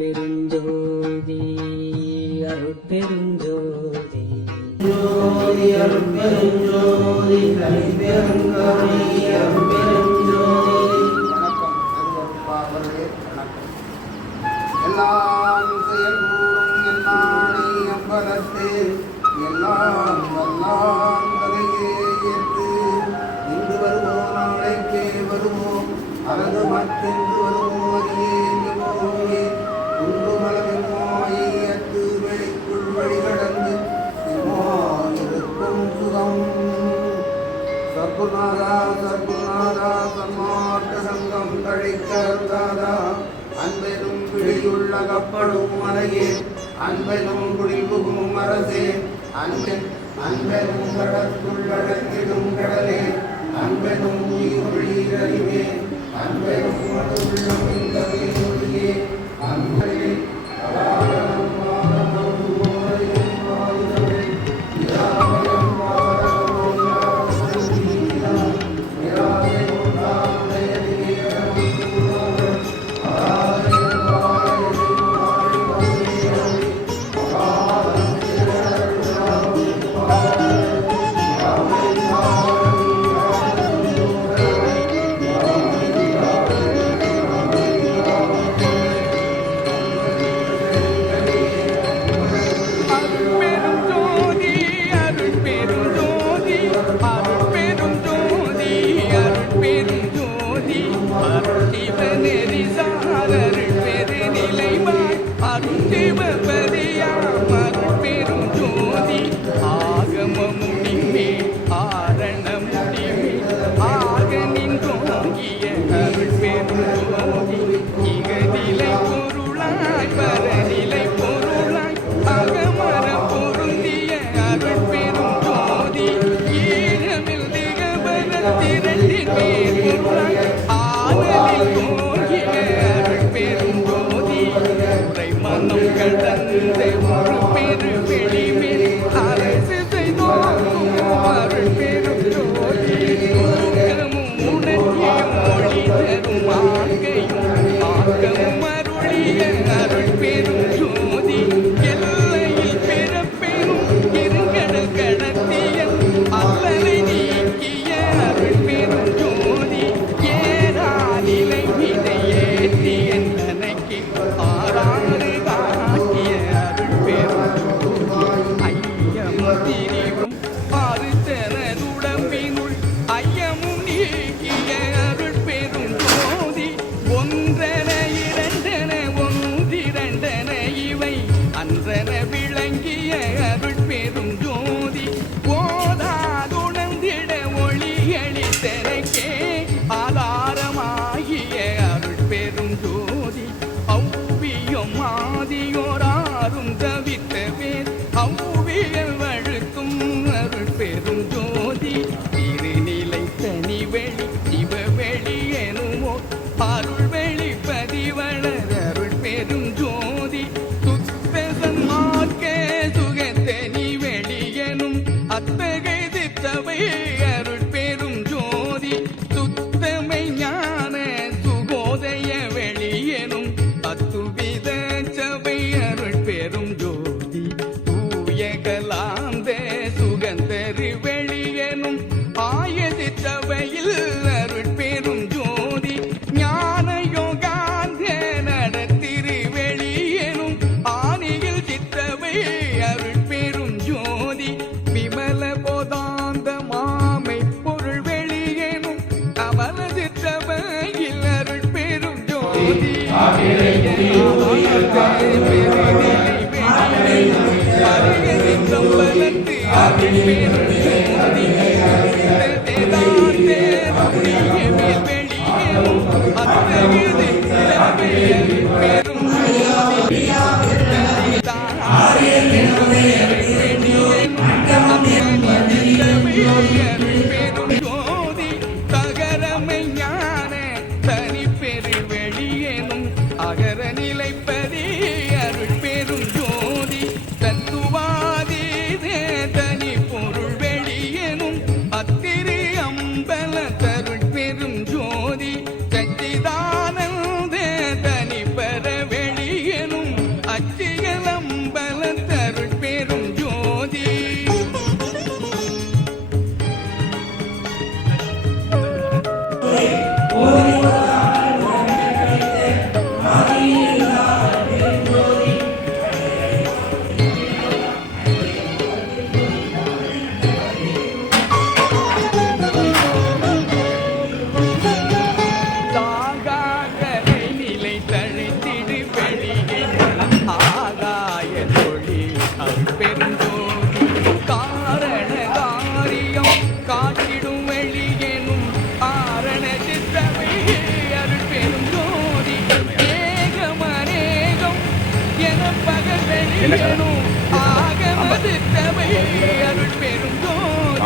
அருட்பெருஞ்சோதி அருட்பெருஞ்சோதி. ஜோதி அருட்பெருஞ்சோதி கலிபெருங்கருணை அருட்பெருஞ்சோதி. வணக்கம் அருவருப்பாவர்களே வணக்கம். எல்லாம் செயல்கூடும் என்னானை அம்பலத்து எல்லாம் இன்று வருவோம் நாளைக்கே வருவோம் அழகு மற்றென்று சர்க்குநாதா சர்க்குநாதா சன்மார்க்க சங்கம் கழிக்கருதாதா அன்பெனும் பிடியுள்ளகப்படும் மலையே அன்பெனும் குடிபுகும் அரசே அன்பன் அன்பெனும் கடற்குள்ளடக்கிடும் கடலே அன்பெனும் உயிர் அறிவே அன்பெனும் உள்ளமின் பெரும் ஜோதி உரை மனம் கண்டந்து ஒரு பெரு வெளி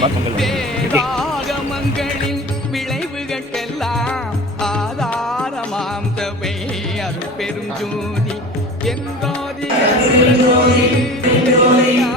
ஜோதி வேதாகமங்களின் விளைவுகட்கெல்லாம் ஆதாரமாம் தவை அருள் பெரும் ஜோதி. என்றாதி சமயம்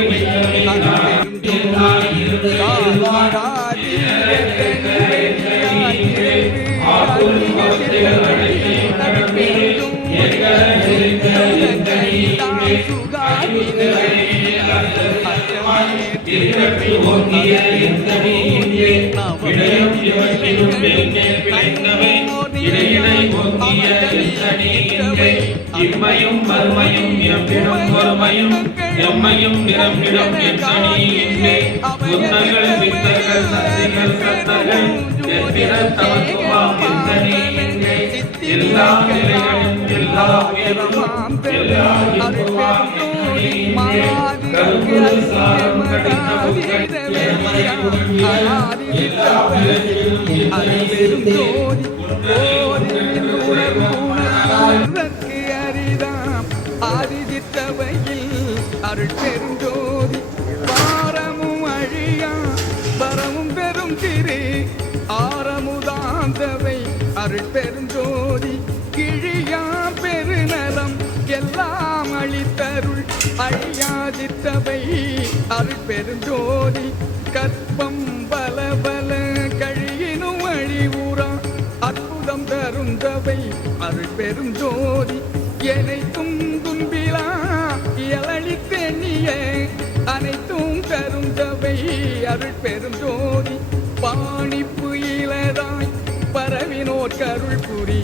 இம்மையும் மறுமையும் எவ்விடம் ஒருமையும் எம்மையும் நிரம்பிடம் எத்தனி இங்கே புத்தர்கள் வித்தர்கள் சக்திகள் சத்தர்கள் எத்திர தவத்துவாம் எத்தனி இங்கே எல்லா நிலைகளும் எல்லா எல்லா இன்புவாம் சாரம் புகழ் எல்லா உலகிலும் ஆதிதித்தவையில் அருள் பெருஞ்சோதி பாரமும் அழியா பரமும் பெரும் திரு ஆரமுதாந்தவை அருள் பெருஞ்சோதி கிழியா பெருநலம் எல்லாம் அழித்தருள் அழியாதித்தவை அருள் பெருஞ்சோதி கற்பம் பல பல கழியினும் அழிவுறா அற்புதம் தருந்தவை அருள் பெரும் எனை அருள் பெரும் பாணிப்பு இலதாய் பரவினோர் கருள் புரி.